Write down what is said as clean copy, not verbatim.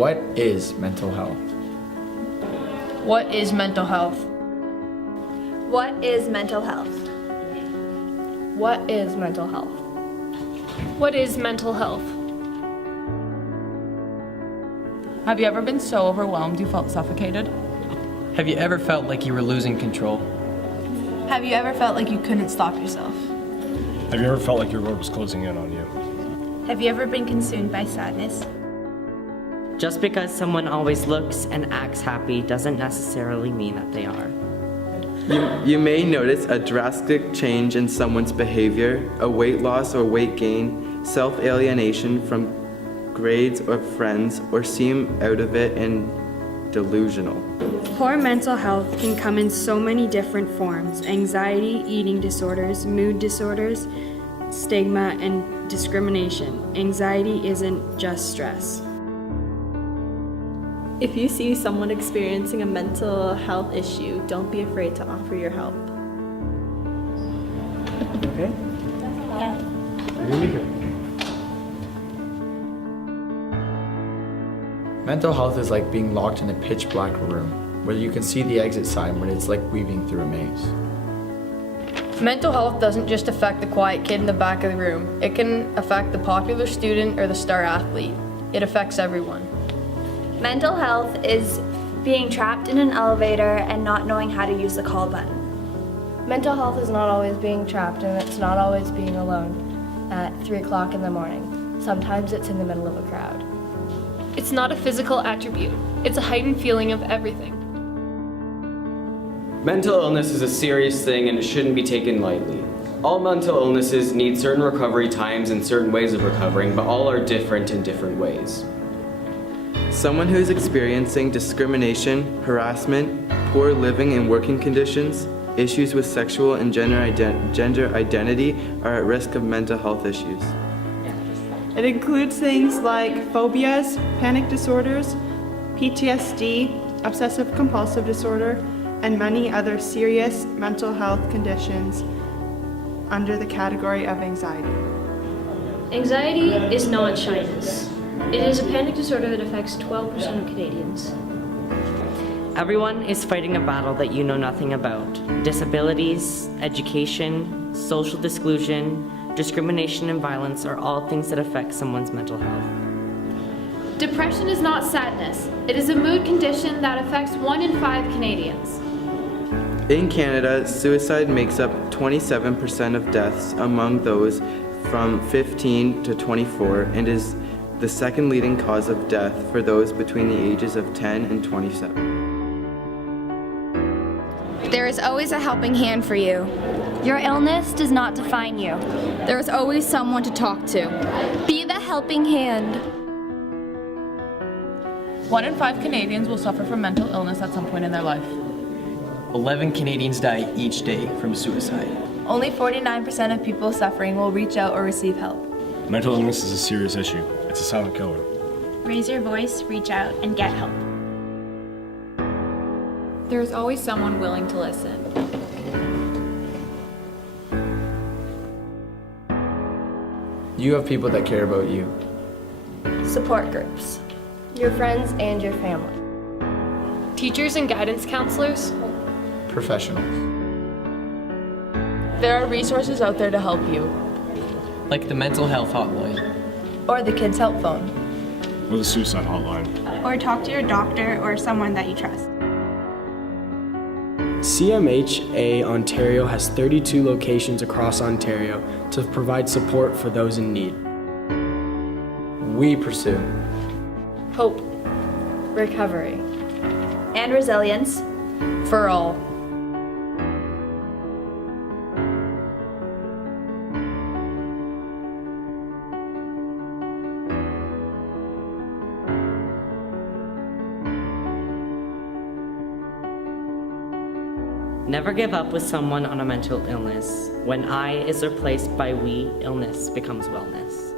What is mental health? What is mental health? What is mental health? What is mental health? What is mental health? Have you ever been so overwhelmed you felt suffocated? Have you ever felt like you were losing control? Have you ever felt like you couldn't stop yourself? Have you ever felt like your world was closing in on you? Have you ever been consumed by sadness? Just because someone always looks and acts happy doesn't necessarily mean that they are. You may notice a drastic change in someone's behavior, a weight loss or weight gain, self-alienation from grades or friends, or seem out of it and delusional. Poor mental health can come in so many different forms: anxiety, eating disorders, mood disorders, stigma, and discrimination. Anxiety isn't just stress. If you see someone experiencing a mental health issue, don't be afraid to offer your help. Okay? Yeah. Mental health is like being locked in a pitch black room where you can see the exit sign, but it's like weaving through a maze. Mental health doesn't just affect the quiet kid in the back of the room. It can affect the popular student or the star athlete. It affects everyone. Mental health is being trapped in an elevator and not knowing how to use the call button. Mental health is not always being trapped, and it's not always being alone at 3 o'clock in the morning. Sometimes it's in the middle of a crowd. It's not a physical attribute. It's a heightened feeling of everything. Mental illness is a serious thing and it shouldn't be taken lightly. All mental illnesses need certain recovery times and certain ways of recovering, but all are different in different ways. Someone who is experiencing discrimination, harassment, poor living and working conditions, issues with sexual and gender identity are at risk of mental health issues. It includes things like phobias, panic disorders, PTSD, obsessive compulsive disorder, and many other serious mental health conditions under the category of anxiety. Anxiety is not shyness. It is a panic disorder that affects 12% of Canadians. Everyone is fighting a battle that you know nothing about. Disabilities, education, social exclusion, discrimination and violence are all things that affect someone's mental health. Depression is not sadness. It is a mood condition that affects 1 in 5 Canadians. In Canada, suicide makes up 27% of deaths among those from 15 to 24 and is the second leading cause of death for those between the ages of 10 and 27. There is always a helping hand for you. Your illness does not define you. There is always someone to talk to. Be the helping hand. 1 in 5 Canadians will suffer from mental illness at some point in their life. 11 Canadians die each day from suicide. Only 49% of people suffering will reach out or receive help. Mental illness is a serious issue. It's a silent killer. Raise your voice, reach out, and get help. There's always someone willing to listen. You have people that care about you. Support groups. Your friends and your family. Teachers and guidance counselors. Professionals. There are resources out there to help you. Like the mental health hotline. Or the Kids Help Phone. Or the suicide hotline. Or talk to your doctor or someone that you trust. CMHA Ontario has 32 locations across Ontario to provide support for those in need. We pursue Hope. Recovery. And resilience. For all. Never give up with someone on a mental illness. When I is replaced by we, illness becomes wellness.